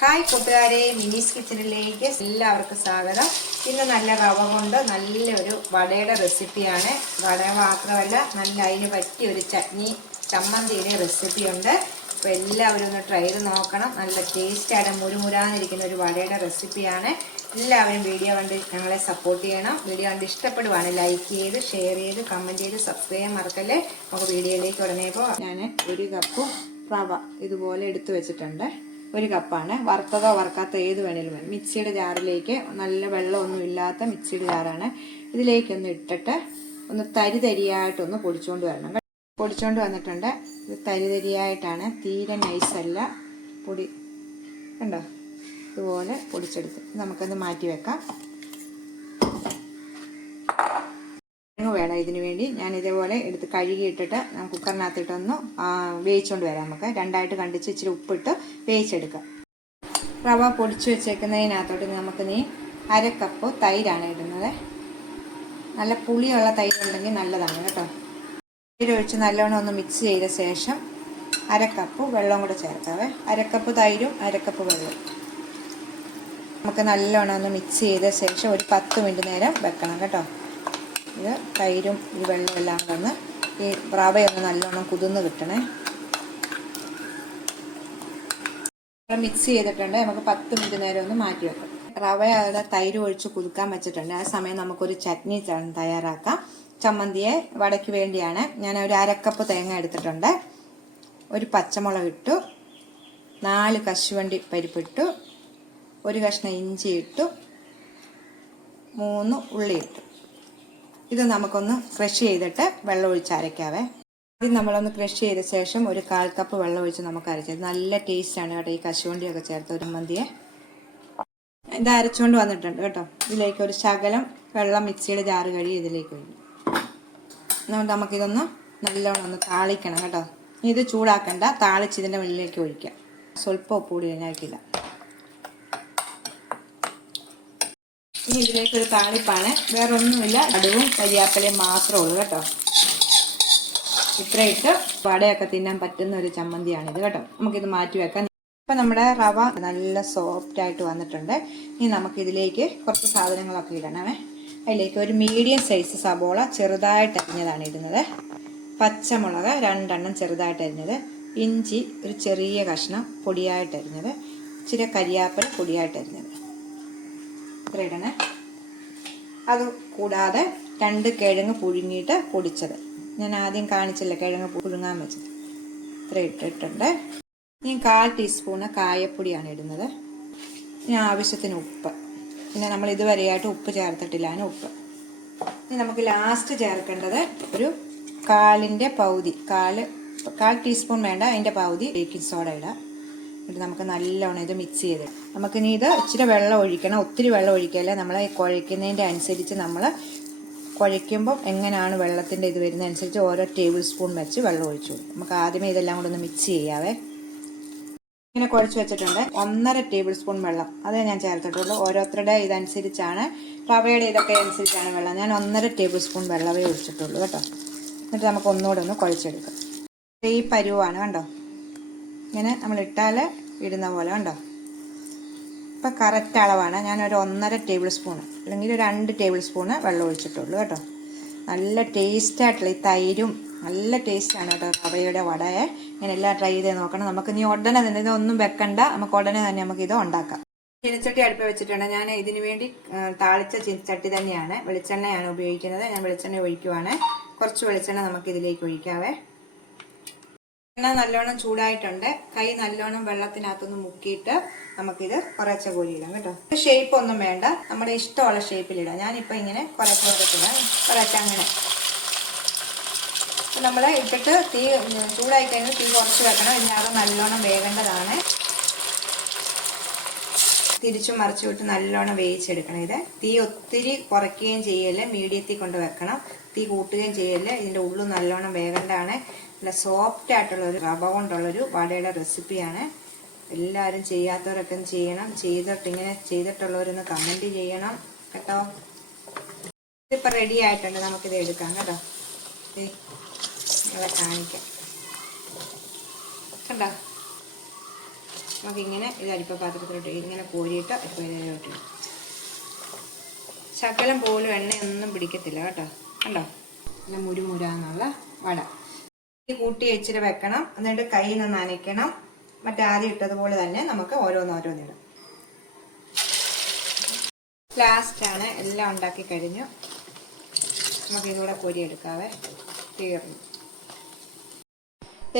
Hi കൂട്ടുകാരെ മിനീസ് കിച്ചണിലേക്ക് എല്ലാവർക്കും സ്വാഗതം. ഇന്ന് നല്ല റവ കൊണ്ട് നല്ലൊരു വടയുടെ റെസിപ്പിയാണ്. വട മാത്രമല്ല നല്ല അതിന് പറ്റിയ ഒരു ചട്നി ചമ്മന്തിയുടെ റെസിപ്പിയുണ്ട് അപ്പോൾ എല്ലാവരും ഒന്ന് ട്രൈ ചെയ്ത് നോക്കണം. നല്ല ടേസ്റ്റായിട്ട് മുരുമുരാന്നിരിക്കുന്ന ഒരു വടയുടെ റെസിപ്പിയാണ്. എല്ലാവരും വീഡിയോ കണ്ട് ഞങ്ങളെ സപ്പോർട്ട് ചെയ്യണം. വീഡിയോ കണ്ട് ഇഷ്ടപ്പെടുവാണ് ലൈക്ക് ചെയ്ത് ഷെയർ ചെയ്ത് കമന്റ് ചെയ്ത് സബ്സ്ക്രൈബ് മറക്കല്ലേ? നമുക്ക് വീഡിയോയിലേക്ക് ഉടനെ ഞാൻ ഒരു കപ്പ് റവ ഇതുപോലെ എടുത്തു വെച്ചിട്ടുണ്ട്. ഒരു കപ്പാണ്. വറുത്തതോ വറുക്കാത്തോ ഏത് വേണേലും വേണം. മിക്സിയുടെ ജാറിലേക്ക് നല്ല വെള്ളമൊന്നും ഇല്ലാത്ത മിക്സിയുടെ ജാറാണ്. ഇതിലേക്കൊന്ന് ഇട്ടിട്ട് ഒന്ന് തരി തരിയായിട്ടൊന്ന് പൊടിച്ചുകൊണ്ട് വരണം. പൊടിച്ചുകൊണ്ട് വന്നിട്ടുണ്ട്. ഇത് തരി തരിയായിട്ടാണ്. തീരെ നൈസല്ല പൊടി. കണ്ടോ? ഇതുപോലെ പൊടിച്ചെടുത്ത് നമുക്കത് മാറ്റി വെക്കാം. ഇതിന് വേണ്ടി ഞാൻ ഇതേപോലെ എടുത്ത് കഴുകിയിട്ടിട്ട് കുക്കറിനകത്തിട്ടൊന്ന് വേവിച്ചുകൊണ്ട് വരാം നമുക്ക്. രണ്ടായിട്ട് കണ്ടിച്ച് ഇച്ചിരി ഉപ്പിട്ട് വേവിച്ചെടുക്കാം. റവ പൊടിച്ച് വെച്ചേക്കുന്നതിനകത്തോട്ട് നമുക്ക് നീ അര കപ്പ് തൈരാണ് ഇടുന്നത്. നല്ല പുളിയുള്ള തൈരുണ്ടെങ്കിൽ നല്ലതാണ് കേട്ടോ. തൈര് ഒഴിച്ച് നല്ലോണം ഒന്ന് മിക്സ് ചെയ്ത ശേഷം അരക്കപ്പ് കപ്പ് വെള്ളം കൂടെ ചേർക്കാവേ. അരക്കപ്പ് കപ്പ് തൈരും അരക്കപ്പ് കപ്പ് വെള്ളവും. നമുക്ക് നല്ലോണം ഒന്ന് മിക്സ് ചെയ്ത ശേഷം ഒരു പത്ത് മിനിറ്റ് നേരം വെക്കണം കേട്ടോ. ഇത് തൈരും ഈ വെള്ളം എല്ലാം വന്ന് ഈ റവയൊന്ന് നല്ലോണം കുതിർന്ന് കിട്ടണേ. മിക്സ് ചെയ്തിട്ടുണ്ട്. നമുക്ക് പത്ത് മിനിറ്റ് നേരം ഒന്ന് മാറ്റി വെക്കാം. റവ അവിടെ തൈര് ഒഴിച്ച് കുതുക്കാൻ വെച്ചിട്ടുണ്ട്. ആ സമയം നമുക്കൊരു ചട്നി തയ്യാറാക്കാം. ചമ്മന്തിയെ വടയ്ക്ക് വേണ്ടിയാണ്. ഞാൻ ഒരു അരക്കപ്പ് തേങ്ങ എടുത്തിട്ടുണ്ട്. ഒരു പച്ചമുളക് ഇട്ടു. നാല് കശുവണ്ടി പരിപ്പിട്ടു ഒരു കഷ്ണം ഇഞ്ചി ഇട്ടു. മൂന്ന് ഉള്ളി ഇട്ടു. ഇത് നമുക്കൊന്ന് ക്രഷ് ചെയ്തിട്ട് വെള്ളം ഒഴിച്ച് അരയ്ക്കാവേ. ആദ്യം നമ്മളൊന്ന് ക്രഷ് ചെയ്ത ശേഷം ഒരു കാൽ കപ്പ് വെള്ളം ഒഴിച്ച് നമുക്ക് അരച്ചത് നല്ല ടേസ്റ്റാണ് കേട്ടോ ഈ കശുവണ്ടിയൊക്കെ ചേർത്ത് ഒരു മന്തിയെ ഇത് അരച്ചുകൊണ്ട് വന്നിട്ടുണ്ട് കേട്ടോ. ഇതിലേക്ക് ഒരു ശകലം വെള്ളം മിക്സിയുടെ ജാറ് കഴിയും ഇതിലേക്ക് ഒഴിക്കും. നമുക്കിതൊന്ന് നല്ലോണം ഒന്ന് താളിക്കണം കേട്ടോ. ഇത് ചൂടാക്കണ്ട താളിച്ച് ഇതിന്റെ മുന്നിലേക്ക് ഒഴിക്കാം. സ്വല്പം ഉപ്പ് കൂടി ഇതിനാക്കില്ല ഇനി ഇതിലേക്ക് ഒരു താളിപ്പാണ്. വേറെ ഒന്നുമില്ല കടുവും കരിയാപ്പലയും മാത്രമേ ഉള്ളൂ കേട്ടോ. ഇത്രയിട്ട് വടയൊക്കെ തിന്നാൻ പറ്റുന്ന ഒരു ചമ്മന്തിയാണിത് കേട്ടോ. നമുക്കിത് മാറ്റി വെക്കാം. ഇപ്പം നമ്മുടെ റവ നല്ല സോഫ്റ്റ് ആയിട്ട് വന്നിട്ടുണ്ട്. ഇനി നമുക്കിതിലേക്ക് കുറച്ച് സാധനങ്ങളൊക്കെ ഇടണമേ. അതിലേക്ക് ഒരു മീഡിയം സൈസ് സബോള ചെറുതായിട്ട് അരിഞ്ഞതാണ് ഇടുന്നത്. പച്ചമുളക് രണ്ടെണ്ണം ചെറുതായിട്ട് അരിഞ്ഞത്. ഇഞ്ചി ഒരു ചെറിയ കഷ്ണം പൊടിയായിട്ട് അരിഞ്ഞത്. ഇച്ചിരി കരിയാപ്പല പൊടിയായിട്ട് അരിഞ്ഞത്. ഇത്ര ഇടണേ. അത് കൂടാതെ രണ്ട് കിഴങ്ങ് പുഴുങ്ങിയിട്ട് പൊടിച്ചത്. ഞാൻ ആദ്യം കാണിച്ചില്ല കിഴങ്ങ് പുഴുങ്ങാൻ വെച്ചത്. ഇത്ര ഇട്ടിട്ടുണ്ട്. ഞാൻ കാൽ ടീസ്പൂണ് കായപ്പൊടിയാണ് ഇടുന്നത്. ഇനി ആവശ്യത്തിന് ഉപ്പ്. പിന്നെ നമ്മൾ ഇതുവരെയായിട്ട് ഉപ്പ് ചേർത്തിട്ടില്ലാണ് ഉപ്പ്. ഇനി നമുക്ക് ലാസ്റ്റ് ചേർക്കേണ്ടത് ഒരു കാലിന്റെ പകുതി കാൽ കാൽ ടീസ്പൂൺ വേണ്ട അതിന്റെ പകുതി ബേക്കിംഗ് സോഡ ഇടാം. എന്നിട്ട് നമുക്ക് നല്ലോണം ഇത് മിക്സ് ചെയ്ത്. നമുക്കിനി ഇത് ഇച്ചിരി വെള്ളം ഒഴിക്കണം. ഒത്തിരി വെള്ളം ഒഴിക്കല്ലേ? നമ്മൾ കുഴയ്ക്കുന്നതിന്റെ അനുസരിച്ച് നമ്മൾ കുഴയ്ക്കുമ്പോൾ എങ്ങനെയാണ് വെള്ളത്തിന്റെ ഇത് വരുന്നത് അനുസരിച്ച് ഓരോ ടേബിൾ സ്പൂൺ വെച്ച് വെള്ളം ഒഴിച്ചു. നമുക്ക് ആദ്യമേ ഇതെല്ലാം കൂടെ ഒന്ന് മിക്സ് ചെയ്യാവേ. ഇങ്ങനെ കുഴച്ച് വെച്ചിട്ടുണ്ട്. ഒന്നര ടേബിൾ സ്പൂൺ വെള്ളം. അതേ ഞാൻ ചേർത്തിട്ടുള്ളൂ. ഓരോരുത്തരുടെ ഇതനുസരിച്ചാണ് റവയുടെ ഇതൊക്കെ അനുസരിച്ചാണ് വെള്ളം. ഞാൻ ഒന്നര ടേബിൾ സ്പൂൺ വെള്ളമേ ഒഴിച്ചിട്ടുള്ളൂ കേട്ടോ. എന്നിട്ട് നമുക്ക് ഒന്നുകൂടെ ഒന്ന് കുഴച്ചെടുക്കാം. ഈ പരുവാണ് കണ്ടോ? ഇങ്ങനെ നമ്മൾ ഇട്ടാൽ ഇടുന്ന പോലെ കണ്ടോ? ഇപ്പം കറക്റ്റ് അളവാണ്. ഞാൻ ഞാനൊരു ഒന്നര ടേബിൾ സ്പൂൺ അല്ലെങ്കിൽ ഒരു രണ്ട് ടേബിൾ സ്പൂൺ വെള്ളം ഒഴിച്ചിട്ടുള്ളൂ കേട്ടോ. നല്ല ടേസ്റ്റായിട്ടുള്ള ഈ തൈരും നല്ല ടേസ്റ്റാണ് കേട്ടോ റവയുടെ വടയെ. ഇങ്ങനെ എല്ലാം ട്രൈ ചെയ്ത് നോക്കണം. നമുക്ക് നീ ഉടനെ തന്നെ ഇതൊന്നും വെക്കണ്ട. നമുക്ക് ഉടനെ തന്നെ നമുക്ക് ഇത് ഉണ്ടാക്കാം. ചീനച്ചട്ടി അടുപ്പ് വെച്ചിട്ടുണ്ട്. ഞാൻ ഇതിന് വേണ്ടി താളിച്ച ചീനച്ചട്ടി തന്നെയാണ്. വെളിച്ചെണ്ണയാണ് ഉപയോഗിക്കുന്നത്. ഞാൻ വെളിച്ചെണ്ണ ഒഴിക്കുവാണ്. കുറച്ച് വെളിച്ചെണ്ണ നമുക്ക് ഇതിലേക്ക് ഒഴിക്കാവേ. എണ്ണ നല്ലോണം ചൂടായിട്ടുണ്ട്. കൈ നല്ലോണം വെള്ളത്തിനകത്തൊന്ന് മുക്കിയിട്ട് നമുക്കിത് കുറച്ച് കോരിയിടാം കേട്ടോ. ഷേപ്പ് ഒന്നും വേണ്ട. നമ്മുടെ ഇഷ്ടമുള്ള ഷേപ്പിലിടാം ഞാനിപ്പോൾ ഇങ്ങനെ കുറച്ച് കുറച്ചിടാം കുറച്ച് അങ്ങനെ. നമ്മൾ ഇട്ടിട്ട് തീ ചൂടായി കഴിഞ്ഞാൽ തീ കുറച്ച് വെക്കണം. ഇതിനകത്ത് നല്ലോണം വേകേണ്ടതാണ്. തിരിച്ചു മറിച്ചു വിട്ട് നല്ലോണം വേവിച്ചെടുക്കണം. ഇത് തീ ഒത്തിരി കുറയ്ക്കുകയും ചെയ്യൽ മീഡിയത്തിൽ കൊണ്ട് വെക്കണം. തീ കൂട്ടുകയും ചെയ്യൽ ഇതിന്റെ ഉള്ളു നല്ലോണം വേകണ്ടാണ് നല്ല സോഫ്റ്റ് ആയിട്ടുള്ള ഒരു റവ കൊണ്ടുള്ളൊരു വടയുടെ റെസിപ്പിയാണ് എല്ലാവരും ചെയ്യാത്തവരൊക്കെ ചെയ്യണം. ചെയ്തിട്ട് ഇങ്ങനെ ചെയ്തിട്ടുള്ളവരൊന്ന് കമന്റ് ചെയ്യണം. കേട്ടോ? ഇതിപ്പോൾ റെഡി ആയിട്ടുണ്ട്. നമുക്കിത് എടുക്കാം. കേട്ടോ? കാണിക്കാം. കണ്ടോ? നമുക്കിങ്ങനെ ഇത് അരിപ്പ പാത്രത്തിലോട്ട് ഇങ്ങനെ കോരിയിട്ട് അരിപ്പയിലോട്ട്. ശകലം പോലും എണ്ണയൊന്നും പിടിക്കത്തില്ല. കേട്ടോ? കണ്ടോ? നല്ല മുരുമുരാന്നുള്ള വട. കൂട്ടി ഇച്ചിരി വെക്കണം. എന്നിട്ട് കൈ നിന്ന് നനയ്ക്കണം. മറ്റേ ആദ്യം ഇട്ടതുപോലെ തന്നെ നമുക്ക് ഓരോന്നോരോന്നിടും ലാസ്റ്റാണ് എല്ലാം ഉണ്ടാക്കി കഴിഞ്ഞു. നമുക്ക് ഇതുകൂടെ പൊരിയെടുക്കാവേ തീർന്നു.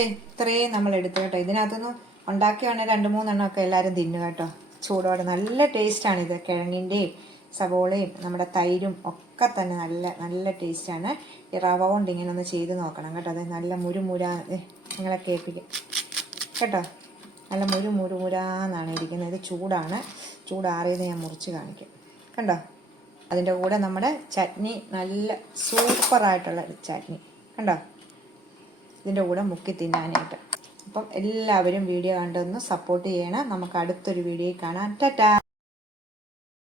ഇത്രയും നമ്മൾ എടുത്തു കേട്ടോ. ഇതിനകത്തൊന്നും ഉണ്ടാക്കിയാണെങ്കിൽ രണ്ട് മൂന്നെണ്ണം ഒക്കെ എല്ലാവരും തിന്നു കേട്ടോ. ചൂടോടെ. നല്ല ടേസ്റ്റാണ് ഇത്. കിഴങ്ങിന്റെയും സവോളയും നമ്മുടെ തൈരും ഒക്കെ തന്നെ നല്ല നല്ല ടേസ്റ്റാണ്. ഈ റവ കൊണ്ട് ഇങ്ങനെ ഒന്ന് ചെയ്ത് നോക്കണം കേട്ടോ. അത് നല്ല മുരുമുര നിങ്ങളെ കേൾപ്പിക്കും. കേട്ടോ? നല്ല മുരു മുരുമുരാന്നാണ് ഇരിക്കുന്നത്. ഇത് ചൂടാണ്. ചൂടാറിയത് ഞാൻ മുറിച്ച് കാണിക്കും. കണ്ടോ? അതിന്റെ കൂടെ നമ്മുടെ ചട്നി നല്ല സൂപ്പറായിട്ടുള്ള ചട്നി. കണ്ടോ? ഇതിന്റെ കൂടെ മുക്കി തിന്നാനായിട്ട്. അപ്പം എല്ലാവരും വീഡിയോ കണ്ടൊന്ന് സപ്പോർട്ട് ചെയ്യണം. നമുക്ക് അടുത്തൊരു വീഡിയോ കാണാം. ടാറ്റാ!